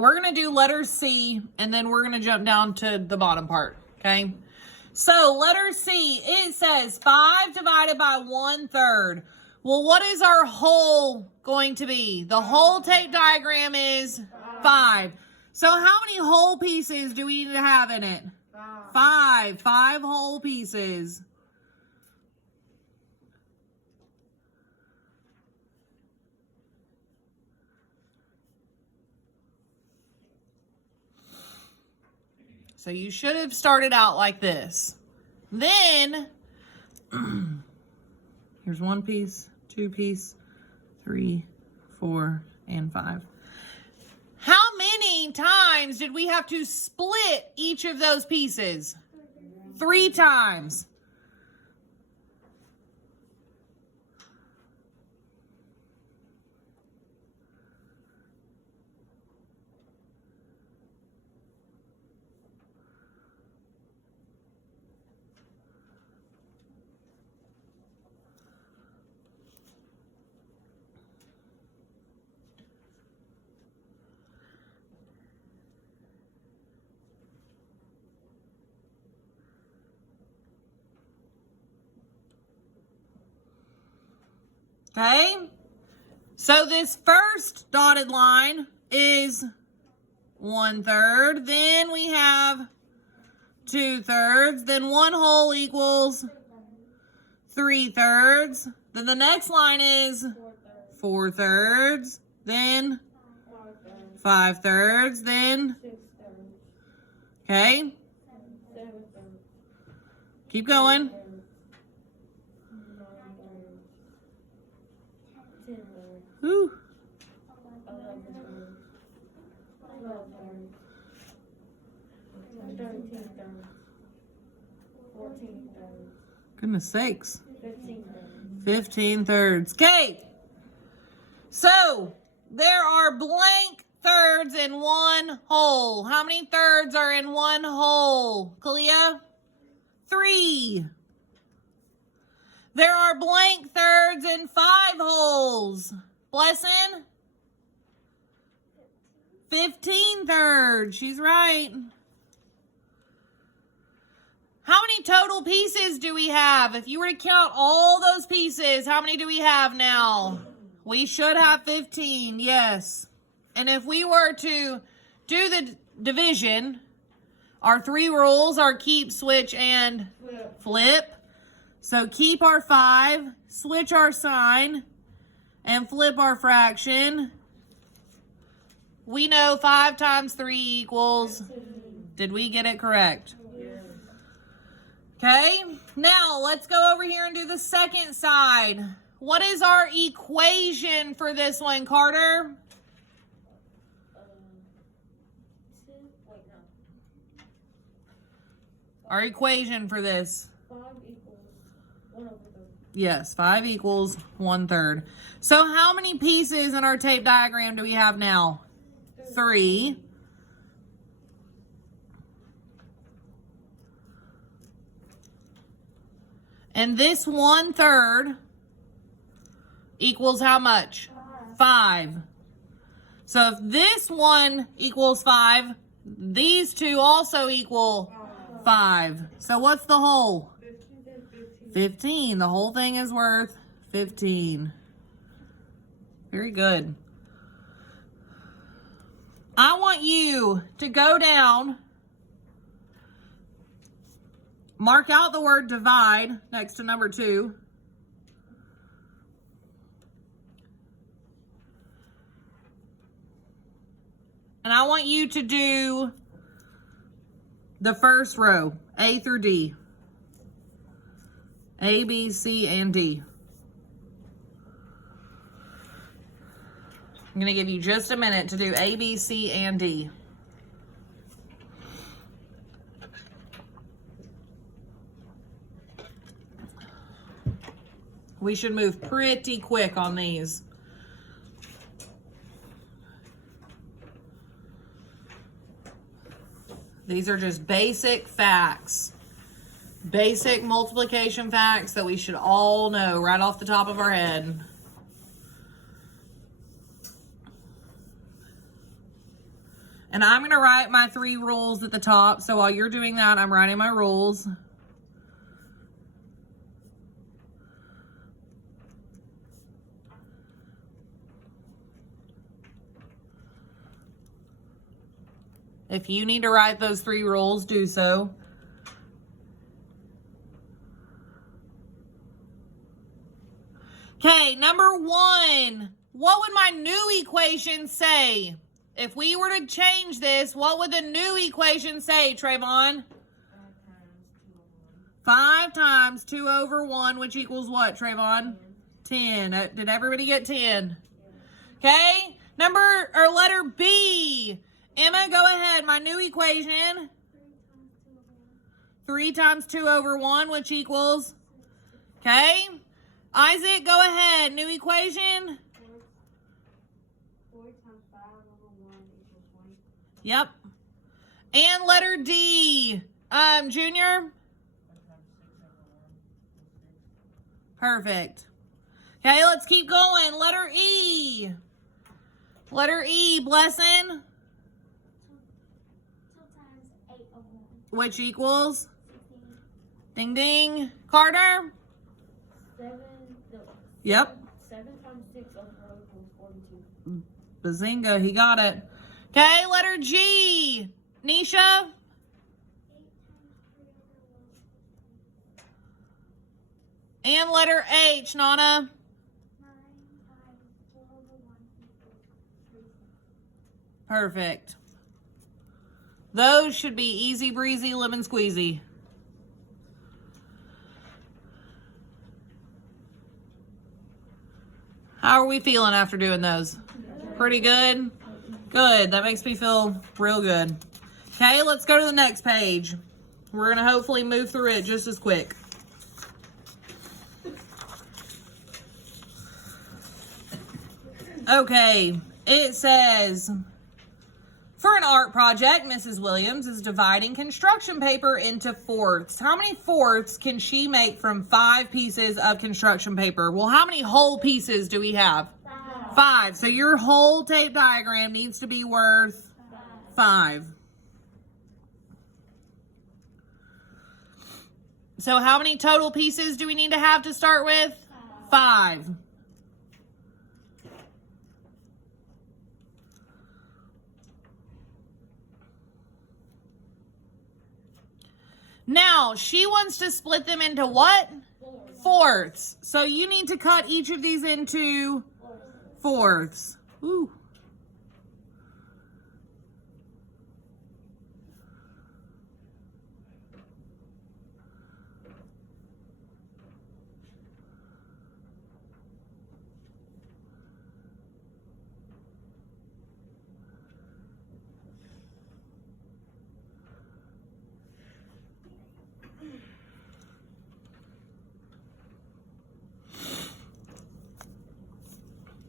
We're going to do letter C, and then we're going to jump down to the bottom part, okay? So, letter C, it says 5 divided by 1/3. Well, what is our whole going to be? The whole tape diagram is 5. So, how many whole pieces do we need to have in it? 5. 5 whole pieces. So you should have started out like this. Then, here's 1 piece, 2 piece, 3, 4, and 5. How many times did we have to split each of those pieces? 3 times. Okay, so this first dotted line is 1/3. Then we have 2/3. Then 1 whole equals 3/3. Then the next line is 4/3. Then 5/3. Then, okay, keep going. Whew. 14 thirds. Goodness sakes. 15 thirds. Okay. So, there are blank thirds in 1 whole. How many thirds are in 1 whole? Kalia? 3. There are blank thirds in 5 holes. Blessing? 15 thirds. She's right. How many total pieces do we have? If you were to count all those pieces, how many do we have now? We should have 15, yes. And if we were to do the division, our 3 rules are keep, switch, and flip. So keep our 5, switch our sign, and flip our fraction. We know 5 times 3 equals. Did we get it correct? Okay, now let's go over here and do the second side. What is our equation for this one, Carter? Our equation for this. 5 equals 1/3. Yes, 5 equals 1/3. So how many pieces in our tape diagram do we have now? 3. And this 1/3 equals how much? 5. So if this one equals 5, these two also equal 5. So what's the whole? 15. The whole thing is worth 15. Very good. I want you to go down, mark out the word divide next to number 2. And I want you to do the first row, A through D. A, B, C, and D. I'm going to give you just a minute to do A, B, C, and D. We should move pretty quick on these. These are just basic facts. Basic multiplication facts that we should all know right off the top of our head. And I'm going to write my 3 rules at the top. So while you're doing that, I'm writing my rules. If you need to write those 3 rules, do so. Okay, number 1. What would my new equation say? If we were to change this, what would the new equation say, Trayvon? 5 times 2 over 1, which equals what, Trayvon? 10. Did everybody get 10? Okay, letter B. Emma, go ahead. My new equation. 3 times 2 over 1, which equals? Okay. Isaac, go ahead. New equation. 4 times 5 over 1 equals 20. Yep. And letter D. Junior. Perfect. Okay, let's keep going. Letter E. Letter E, Blessing. 2 times 8 over 1. Which equals? 16. Ding, ding. Carter. 7. Yep. 7 times 6 over 4 equals 42. Bazinga, he got it. Okay, letter G. Nisha. 8 times 3 over 1. And letter H, Nana. 9 times 4 over 1 equals 3. Perfect. Those should be easy breezy, lemon squeezy. How are we feeling after doing those? Pretty good? Good. That makes me feel real good. Okay, let's go to the next page. We're going to hopefully move through it just as quick. Okay, it says, for an art project, Mrs. Williams is dividing construction paper into fourths. How many fourths can she make from 5 pieces of construction paper? Well, how many whole pieces do we have? 5. So your whole tape diagram needs to be worth 5. So how many total pieces do we need to have to start with? 5. Now, she wants to split them into what? Fourths. So you need to cut each of these into fourths. Ooh.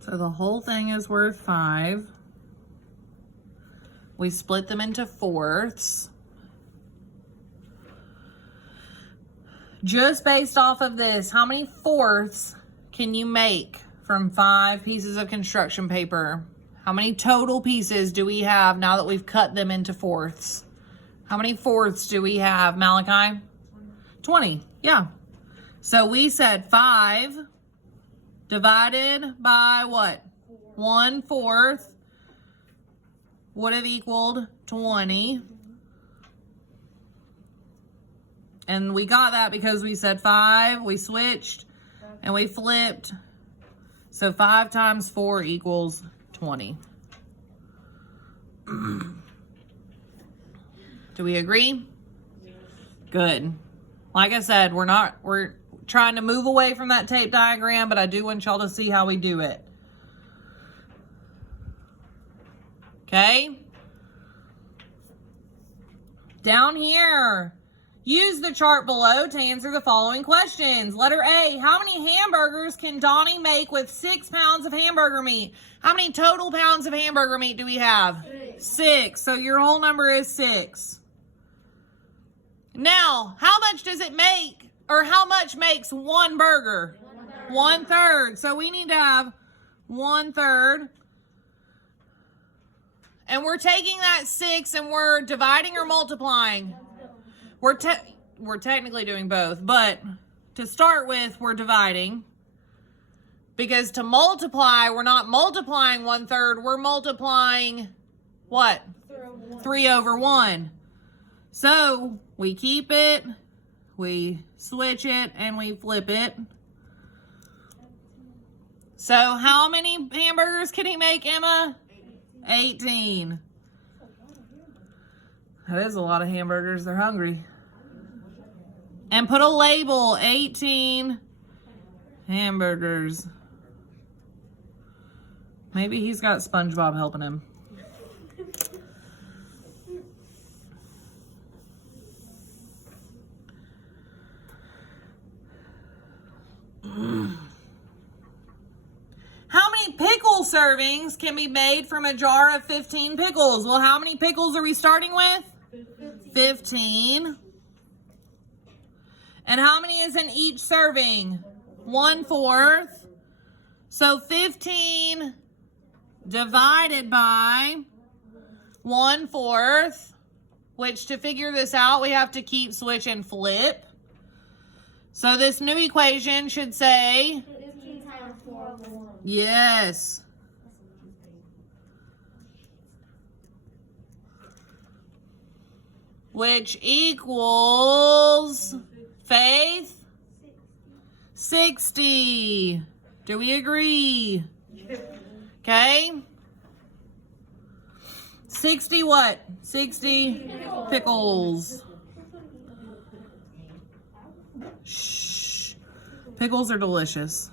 So the whole thing is worth 5. We split them into fourths. Just based off of this, how many fourths can you make from 5 pieces of construction paper? How many total pieces do we have now that we've cut them into fourths? How many fourths do we have, Malachi? 20, yeah. So we said 5 divided by what? 1/4 would have equaled 20. And we got that because we said 5, we switched, and we flipped. So 5 times 4 equals 20. Do we agree? Good. Like I said, we're trying to move away from that tape diagram, but I do want y'all to see how we do it. Okay? Down here, use the chart below to answer the following questions. Letter A, how many hamburgers can Donnie make with 6 pounds of hamburger meat? How many total pounds of hamburger meat do we have? 6. So your whole number is 6. Now, how much does it make, or how much makes 1 burger? 1/3. So we need to have 1/3. And we're taking that 6 and we're dividing or multiplying. We're technically doing both, but to start with, we're dividing. Because to multiply, we're not multiplying 1/3, we're multiplying what? 3 over 1. So we keep it, we switch it, and we flip it. So how many hamburgers can he make, Emma? 18. That is a lot of hamburgers. They're hungry. And put a label, 18 hamburgers. Maybe he's got SpongeBob helping him. How many pickle servings can be made from a jar of 15 pickles? Well, how many pickles are we starting with? 15. And how many is in each serving? 1/4. So 15 divided by 1/4, which to figure this out, we have to keep, switch, and flip. So this new equation should say, 15 times 4 over 1. yes. Which equals, Faith? 60. Do we agree? Okay. 60 what? 60 pickles. Shh. Pickles are delicious.